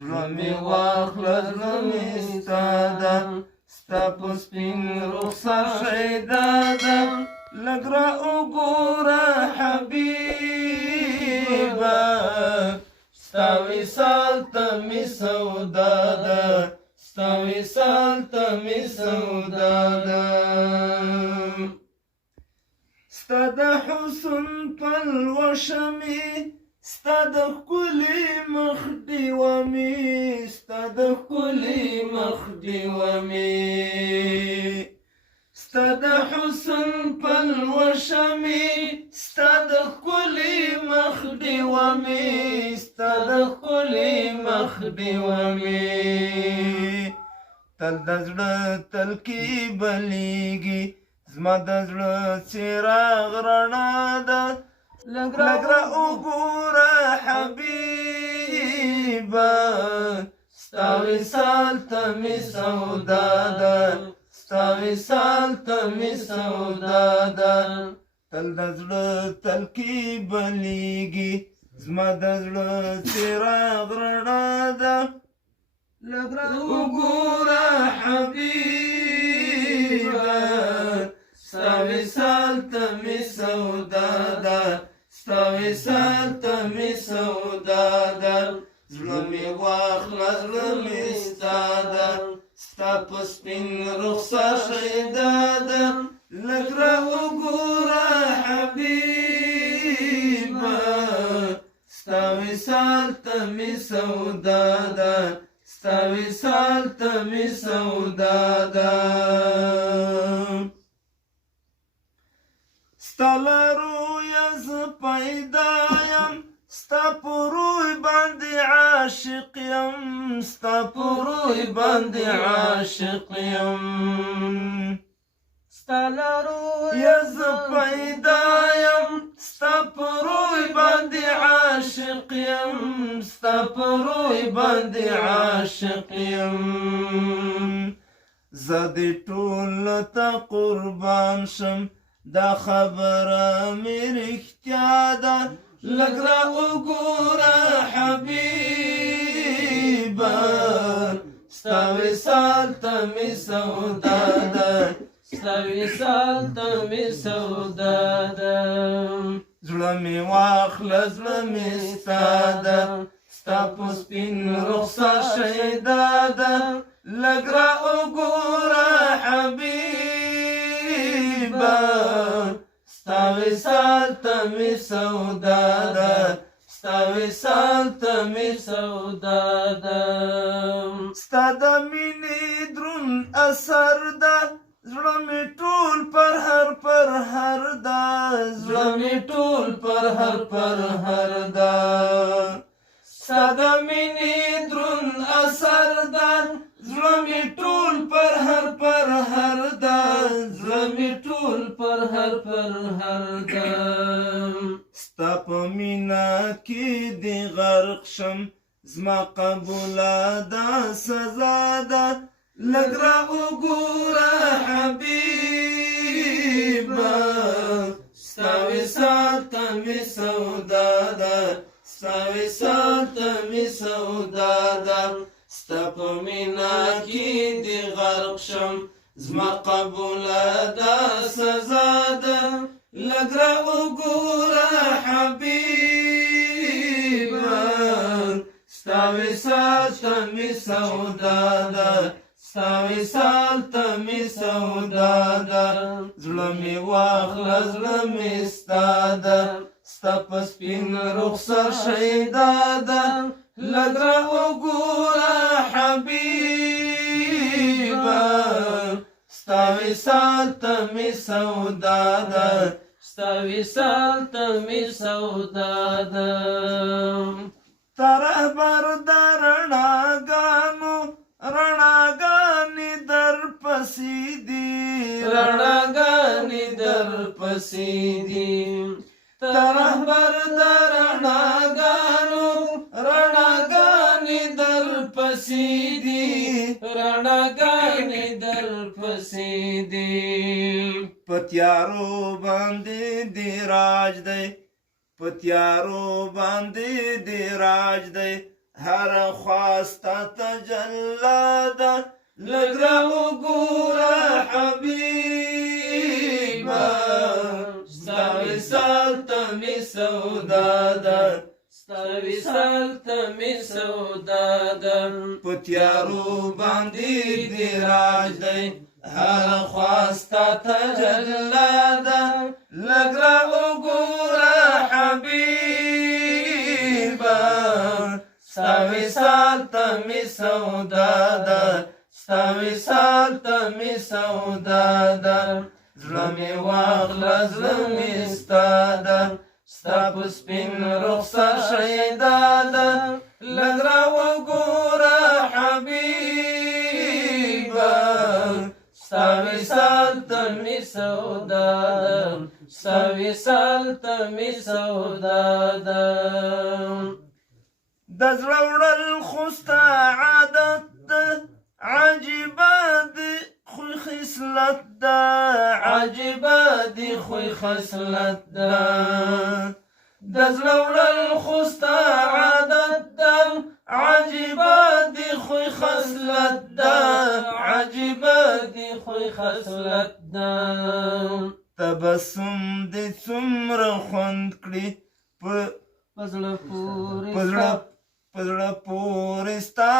زړه مې واخله زړه مې ستا ده ستا په سپین رخسار شیدا ده لږ را وګوره حبیبه ستا وصال ته مې سودا ده ستا وصال ته مې سودا ده ستا د حسن پلوشه مې ستا د ښکلي مخ ډیوه مې ستا د ښکلي مخ ډیوه مې ستا د حسن پلوشه مې ستا د ښکلي مخ ډیوه مې ستا د ښکلي مخ ډیوه مې تل د زړه تل کې بلیږي زما د زړه څراغ رڼا ده لږ را وګوره حبیبه ستا وصال ته مې سودا ده ستا وصال ته مې سودا ده تل د زړه تل کې بلیږي زما د زړه څراغ رڼا ده لږ را وګوره حبیبه ستا وصال ته مې سودا ده ستا وصال ته مې سودا ده زړه مې واخله زړه مې ستا ده ستا په سپین رخسار شیدا ده لږ را وګوره حبیبه ستا وصال ته مې سودا ده ستا وصال ته مې سودا ده ستا له رویه زه پیدا یم ستا په روی باندې عاشق یم ستا په روی باندې عاشق یم ستا له رویه زه پیدا یم ستا په روی باندې عاشق یم ستا په روی باندې عاشق یم زه دې ټول ته قربان شم دا خبره مې رښتیا ده لږ را وګوره حبیبه ستا وصال ته مې سودا ده ستا وصال ته مې سودا ده زړه مې واخله زړه مې ستا ده ستا په سپین رخسار شیدا ده لږ را وګوره حبیبه ستا وصال ته مې سودا ده ستا وصال ته مې سودا ده ستا د مینې دروند اثر ده زړه مې ټول پر هر ده زړه مې ټول پر هر ده ستا د مینې دروند اثر ده زړه مې ټول پر هر ده زړه مې ټول پر هر ده ستا په مینا کې دې غرق شم زما قبوله دا سزا ده لږ را وګوره حبیبه ستا وصال ته مې سودا ده ستا وصال ته مې سودا ده ستا په مینا کې دې غرق شم زما قبوله دا سزا ده لږ را وګوره حبیبه ستا وصال ته مې سودا ده ستا وصال ته مې سودا ده زړه مې واخله زړه مې ستا ده ستا په سپین رخسار شیدا ده لږ را وګوره حبیبه ستا وصال ته مې سودا ده ستا وصال ته مې سودا ده تا رهبر د رڼاګانو رڼاګانې در پسې دي رڼاګانې در پسې دي تا رهبر د رڼاګانو رڼاګانې در پسې دي رڼاګانې در پسې دي په تیارو باندې دې راج دی په تیارو باندې دې راج دی هر خواسته تجلا ده لږ را وګوره حبیبه ستا وصال ته مې سودا ده ستا وصال ته مې سودا ده په تیارو باندې دې راج دی هر خواسته تجلا ده لږ را وګوره حبیبه ستا وصال ته مې سودا ده ستا وصال ته مې سودا ده زړه مې واخله زړه مې ستا ده ستا په سپین رخسار شیدا ده لږ را وګوره حبیبه ستا وصال ته مې سودا ده ستا وصال ته مې سودا ده د زړه وړل خو ستا عادت ده عجیبه دې خوی خصلت ده عجیبه دې خوی خصلت ده د زړه وړل خو ستا عادت ده عجیبه دې خوی خصلت ده عجیبه دې خوی خصلت ده تبسم دې څومره خوند کړي په زړه پورې ستا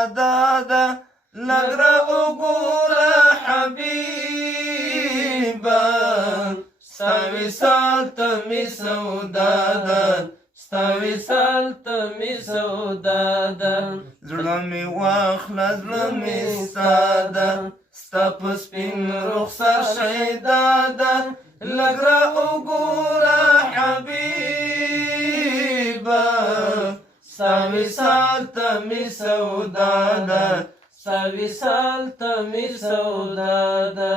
ادا ده لږ را وګوره حبیبه ستا وصال ته مې سودا ده ستا وصال ته مې سودا ده زړه مې واخله زړه مې ستا ده ستا په سپین رخسار شیدا ده لږ را وګوره حبیبه ستا وصال ته مې سودا ده ستا وصال ته مې سودا ده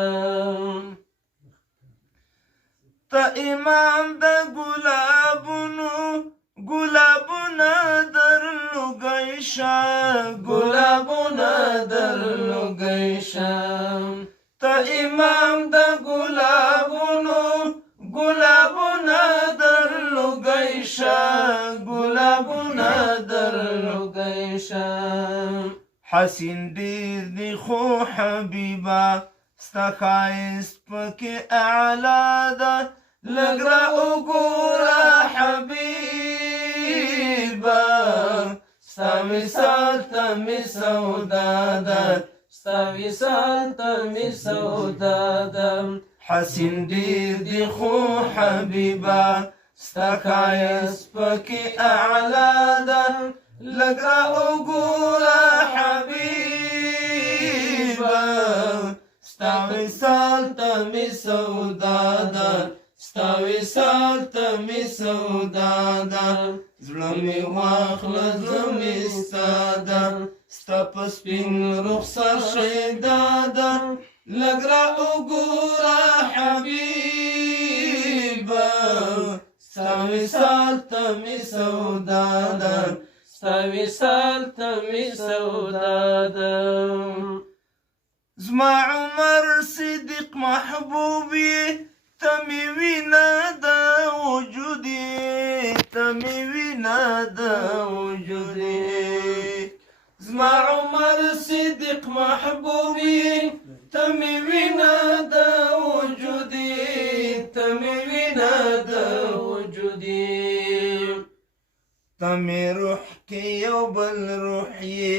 ته امام د ګلابونه درلوګی شه ګلابونه درلوګی شه ته امام د ګلابونه درلوګی شه ګلابونه درلوګی شه حسین ډېر دی خو حبیبه ستا ښایست پکې اعلی ده لږ را وګوره حبیبه ستا وصال ته مې سودا ده ستا وصال ته مې سودا ده حسین ډېر دی خو حبیبه ستا ښایست پکې اعلی ده لږ را وګوره حبیبه ستا وصال ته مې سودا ده ستا وصال ته مې سودا ده زړه مې واخله زړه مې ستا ده ستا په سپین رخسار شیدا ده لږ را وګوره حبیبه ستا وصال ته مې سودا ده ستا وصال ته مې سودا ده زما عمر صدیق محبوب یې ته مې وینه د وجود یې ته مې وینه د وجود یې زما عمر صدیق محبوب یې ته مې وینه د وجود یې ته مې وینه د وجود یې ته مې روح کې یو بل روح یې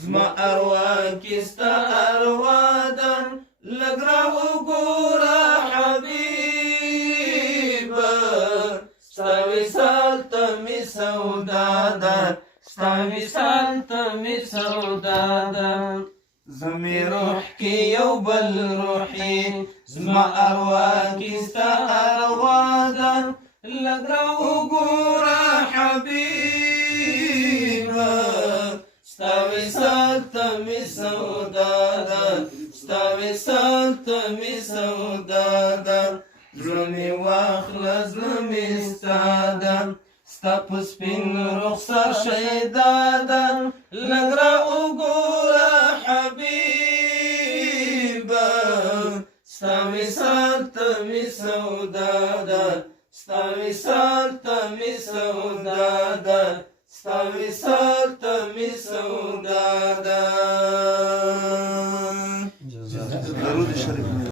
زما اروا کې ستا اروا ده لږ را وګوره حبیبه ستا وصال ته مې سودا ده ستا وصال ته مې سودا ده زمې روح کې یو بل روح یې زما اروا کې ستا اروا ده لږ را وګوره حبیبه ستا وصال ته مې سودا ده ستا وصال ته مې سودا ده زړه مې واخله زړه مې ستا ده ستا په سپین رخسار شیدا ده لږ را وګوره حبیبه ستا وصال ته مې سودا ده ستا وصال ته مې سودا ده ستا وصال ته مولا ده. درود شریف